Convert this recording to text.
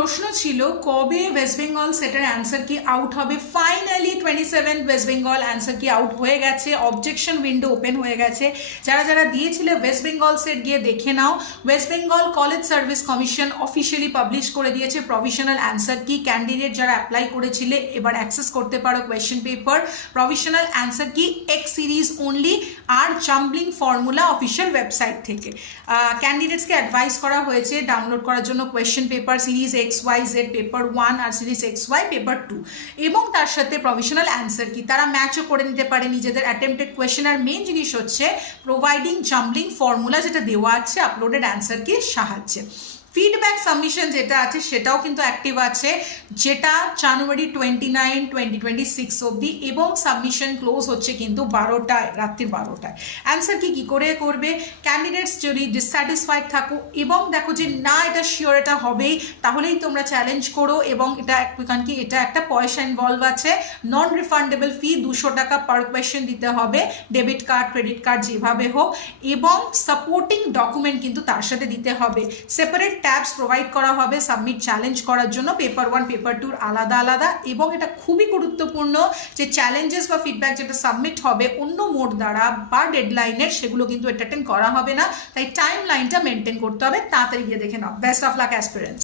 প্রশ্ন ছিল কবে ওয়েস্ট বেঙ্গল সেটের অ্যান্সার কি আউট হবে। ফাইনালি 27 ওয়েস্ট বেঙ্গল অ্যান্সার কি আউট হয়ে গেছে, অবজেকশন উইন্ডো ওপেন হয়ে গেছে। যারা যারা দিয়েছিলে ওয়েস্ট বেঙ্গল সেট গিয়ে দেখে নাও। West Bengal College Service Commission officially publish করে দিয়েছে প্রভিশনাল অ্যান্সার কি। ক্যান্ডিডেট যারা অ্যাপ্লাই করেছিলে এবার অ্যাক্সেস করতে পারো question paper, provisional answer key X series only আর জাম্বলিং ফর্মুলা অফিসিয়াল ওয়েবসাইট থেকে। ক্যান্ডিডেটসকে অ্যাডভাইস করা হয়েছে ডাউনলোড করার জন্য question paper series XYZ paper 1 আর সিরিজ XY পেপার 2 এবং তার সাথে প্রভিশনাল অ্যান্সার কি তারা ম্যাচও করে নিতে পারে নিজেদের অ্যাটেম্পটেড কোয়েশ্চেন। আর মেন জিনিস হচ্ছে প্রোভাইডিং জাম্বলিং ফর্মুলা যেটা দেওয়া আছে আপলোডেড অ্যান্সার কি সাহায্যে। ফিডব্যাক সাবমিশন যেটা আছে সেটাও কিন্তু অ্যাক্টিভ আছে, যেটা জানুয়ারি 29, 2026 অবধি এবং সাবমিশন ক্লোজ হচ্ছে কিন্তু 12টায়, রাত্রির 12টায়। অ্যান্সার কি করে করবে? ক্যান্ডিডেটস যদি ডিসস্যাটিসফাইড থাকো এবং দেখো যে না এটা শিওর এটা হবেই, তাহলেই তোমরা চ্যালেঞ্জ করো। এবং এটা কারণ কি এটা একটা পয়সা ইনভলভ আছে, নন রিফান্ডেবল ফি 200 টাকা পার কোয়েশ্চেন দিতে হবে, ডেবিট কার্ড ক্রেডিট কার্ড যেভাবে হোক, এবং সাপোর্টিং ডকুমেন্ট কিন্তু তার সাথে দিতে হবে। সেপারেট ট্যাবস প্রোভাইড করা হবে সাবমিট চ্যালেঞ্জ করার জন্য, পেপার 1 পেপার 2 আলাদা আলাদা। এবং এটা খুবই গুরুত্বপূর্ণ যে চ্যালেঞ্জেস বা ফিডব্যাক যেটা সাবমিট হবে অন্য মোড দ্বারা বা ডেডলাইনের, সেগুলো কিন্তু এন্টারটেন করা হবে না। তাই টাইম লাইনটা মেনটেন করতে হবে। তাড়াতাড়ি গিয়ে দেখে নাও। Best of luck aspirants.